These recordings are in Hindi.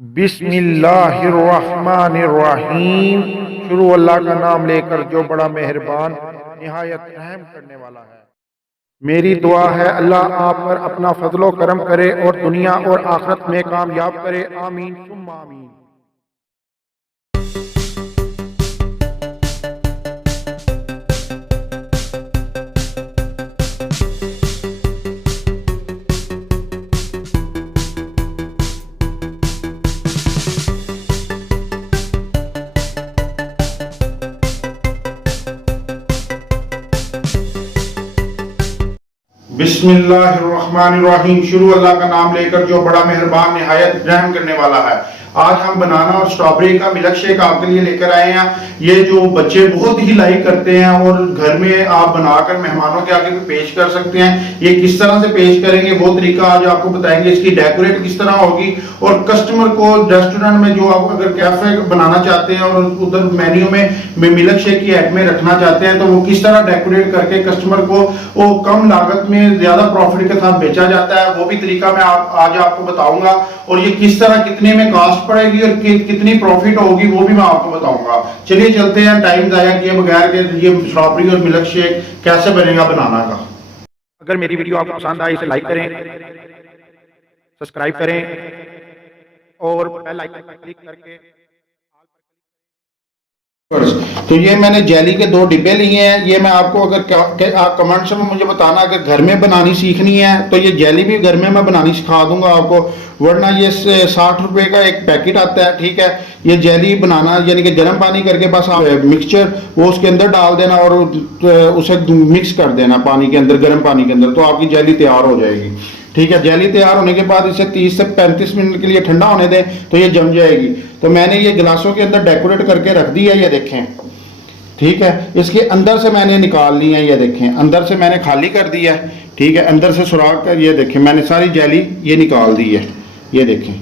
बिस्मिल्लाहिर्रहमानिर्रहीम। शुरू अल्लाह का नाम लेकर जो बड़ा मेहरबान निहायत रहम करने वाला है। मेरी दुआ है अल्लाह आप पर अपना फजलो करम करे और दुनिया और आखिरत में कामयाब करे। आमीन सुम्मा आमीन। बिस्मिल्लाहिर्रहमानिर्रहीम। शुरू अल्लाह का नाम लेकर जो बड़ा मेहरबान निहायत रहम करने वाला है। आज हम बनाना और स्ट्रॉबेरी का मिल्क शेक आपके लिए लेकर आए हैं। ये जो बच्चे बहुत ही लाइक करते हैं और घर में आप बनाकर मेहमानों के आगे भी पेश कर सकते हैं। ये किस तरह से पेश करेंगे वो तरीका आज आपको बताएंगे। इसकी डेकोरेट किस तरह होगी और कस्टमर को रेस्टोरेंट में जो आप अगर कैफे बनाना चाहते हैं और उधर मेन्यू में मिल्क शेक की आइटमें रखना चाहते हैं तो वो किस तरह डेकोरेट करके कस्टमर को वो कम लागत में ज्यादा प्रॉफिट के साथ बेचा जाता है, वो भी तरीका मैं आज आपको बताऊंगा। और ये किस तरह कितने में कास्ट पड़ेगी और कितनी प्रॉफिट होगी वो भी मैं आपको बताऊंगा। चलिए चलते हैं टाइम जाया किए बगैर के ये स्ट्रॉबेरी और मिल्क शेक कैसे बनेगा बनाना का। अगर मेरी वीडियो आपको पसंद आए इसे लाइक करें, सब्सक्राइब करें और बेल आइकन पर क्लिक करके। तो ये मैंने जेली के 2 डिब्बे लिए हैं। ये मैं आपको अगर आप कमेंट्स में मुझे बताना अगर घर में बनानी सीखनी है तो ये जेली भी घर में मैं बनानी सिखा दूंगा आपको, वरना ये 60 रुपए का एक पैकेट आता है। ठीक है, ये जेली बनाना यानी कि गर्म पानी करके बस आप मिक्सचर वो उसके अंदर डाल देना और उसे मिक्स कर देना पानी के अंदर, गर्म पानी के अंदर, तो आपकी जेली तैयार हो जाएगी। ठीक है, जेली तैयार होने के बाद इसे 30 से 35 मिनट के लिए ठंडा होने दें तो ये जम जाएगी। तो मैंने ये गिलासों के अंदर डेकोरेट करके रख दी है, ये देखें। ठीक है, इसके अंदर से मैंने निकाल ली है, ये देखें अंदर से मैंने खाली कर दिया है। ठीक है, अंदर से सुराख कर ये देखें मैंने सारी जेली ये निकाल दी है, ये देखें।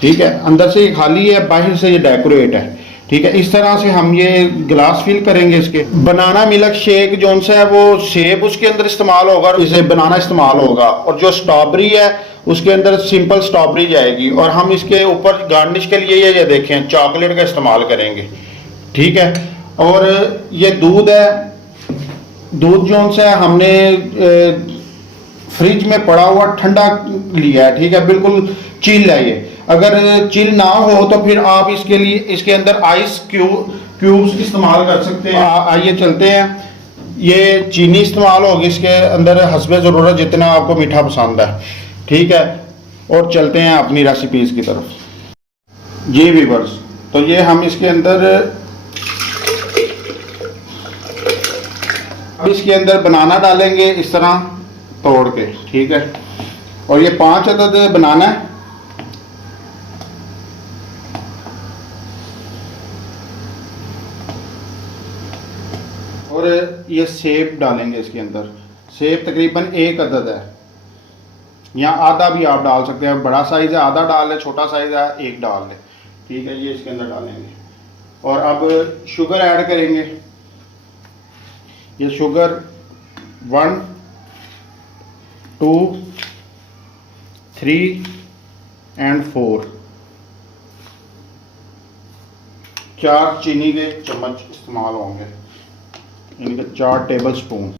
ठीक है, अंदर से ये खाली है, बाहर से ये डेकोरेट है। ठीक है, इस तरह से हम ये गिलास फिल करेंगे। इसके बनाना मिल्क शेक जो सा है वो सेब उसके अंदर इस्तेमाल होगा और इसे बनाना इस्तेमाल होगा, और जो स्ट्रॉबेरी है उसके अंदर सिंपल स्ट्रॉबेरी जाएगी। और हम इसके ऊपर गार्निश के लिए ये देखें चॉकलेट का इस्तेमाल करेंगे। ठीक है, और ये दूध है, दूध जो सा है हमने फ्रिज में पड़ा हुआ ठंडा लिया है। ठीक है, बिल्कुल चिल है ये। अगर चिल ना हो तो फिर आप इसके लिए इसके अंदर आइस क्यूब्स इस्तेमाल कर सकते हैं। आइए चलते हैं। ये चीनी इस्तेमाल होगी इसके अंदर हस्बे ज़रूरत, जितना आपको मीठा पसंद है। ठीक है, और चलते हैं अपनी रेसिपीज की तरफ। जी व्यूअर्स, तो ये हम इसके अंदर बनाना डालेंगे इस तरह तोड़ के। ठीक है, और ये 5 अदद बनाना है। और ये सेब डालेंगे इसके अंदर। सेब तकरीबन 1 अदद है, या आधा भी आप डाल सकते हैं। बड़ा साइज है आधा डाल ले, छोटा साइज है 1 डाल ले। ठीक है, ये इसके अंदर डालेंगे। और अब शुगर ऐड करेंगे। ये शुगर 1 2 3 एंड 4 4 चीनी के चम्मच इस्तेमाल होंगे, यानी कि 4 टेबल स्पून।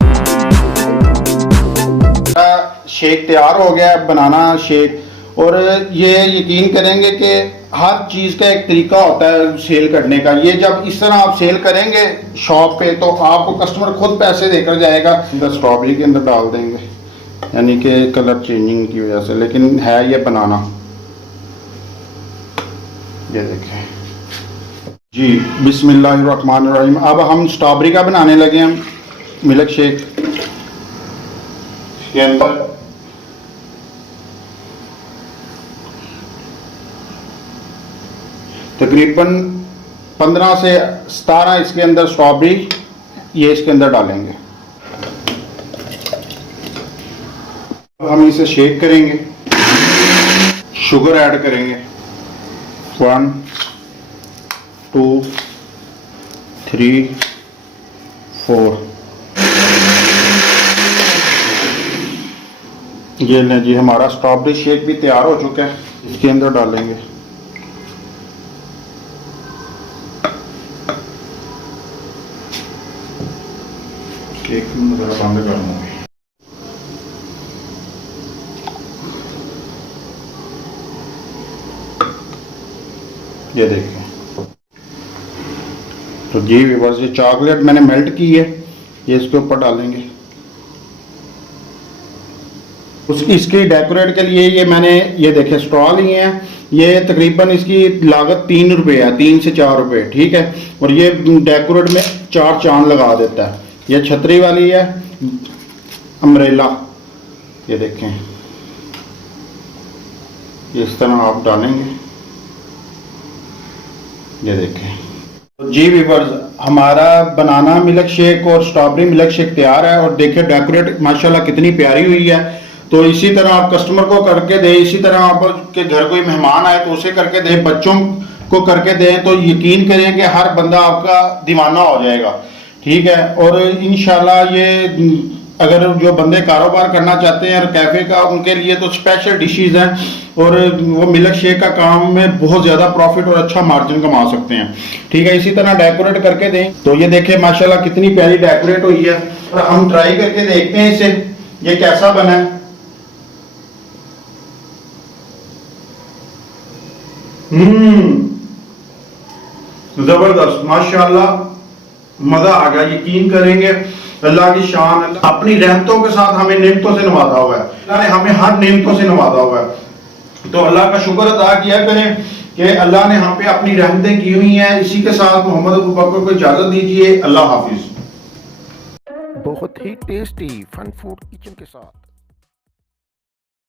शेक तैयार हो गया है, बनाना शेक। और ये यकीन करेंगे कि हर चीज़ का एक तरीका होता है सेल करने का। ये जब इस तरह आप सेल करेंगे शॉप पे तो आपको कस्टमर खुद पैसे देकर जाएगा। इधर स्ट्रॉबेरी के अंदर डाल देंगे, यानी कि कलर चेंजिंग की वजह से, लेकिन है ये बनाना। ये देखें जी, बिस्मिल्लाहिर्रहमानिर्रहीम। अब हम स्ट्रॉबेरी का बनाने लगे हैं मिल्क शेक। इसके अंदर तकरीबन 15 से 17 इसके अंदर स्ट्रॉबेरी ये इसके अंदर डालेंगे। अब हम इसे शेक करेंगे, शुगर ऐड करेंगे 1 2 3 4। ये लें जी, हमारा स्ट्रॉबेरी शेक भी तैयार हो चुका है। इसके अंदर डालेंगे एक मिनट ज़रा बंद कर दूँगी। ये देखिए, तो जी व्यूअर्स ये चॉकलेट मैंने मेल्ट की है, ये इसके ऊपर डालेंगे। इसके डेकोरेट के लिए ये मैंने ये देखे स्ट्रॉ लिए हैं, ये तकरीबन इसकी लागत 3 रुपये है, 3 से 4 रुपये, ठीक है। और ये डेकोरेट में 4 चांद लगा देता है। ये छतरी वाली है अम्ब्रेला, ये देखें, इस तरह आप डालेंगे, ये देखें। तो जी व्यूअर्स हमारा बनाना मिल्क शेक और स्ट्रॉबेरी मिल्क शेक तैयार है। और देखिए डेकोरेट माशाल्लाह कितनी प्यारी हुई है। तो इसी तरह आप कस्टमर को करके दें, इसी तरह आपके घर कोई मेहमान आए तो उसे करके दें, बच्चों को करके दें, तो यकीन करें कि हर बंदा आपका दीवाना हो जाएगा, ठीक है। और इंशाल्लाह ये अगर जो बंदे कारोबार करना चाहते हैं और कैफे का, उनके लिए तो स्पेशल डिशेज हैं और वो मिल्क शेक का काम में बहुत ज़्यादा प्रॉफिट और अच्छा मार्जिन कमा सकते हैं, ठीक है। इसी तरह डेकोरेट करके दें। तो ये देखें माशाल्लाह कितनी प्यारी डेकोरेट हुई है। और हम ट्राई करके देखते हैं इसे, ये कैसा बना है। जबरदस्त, माशाल्लाह, मजा आ गया। यकीन करेंगे अल्लाह की शान, अपनी रहमतों के साथ हमें नेमतों से नवाजा हुआ है। अल्लाह ने हमें हर नेमतों से नवाजा हुआ है। तो अल्लाह का शुक्र अदा किया करें कि अल्लाह ने हम पे अपनी रहमतें की हुई हैं। इसी के साथ मोहम्मद अबू बकर को इजाजत दीजिए। अल्लाह हाफिज। बहुत ही टेस्टी फन फूड किचन के साथ।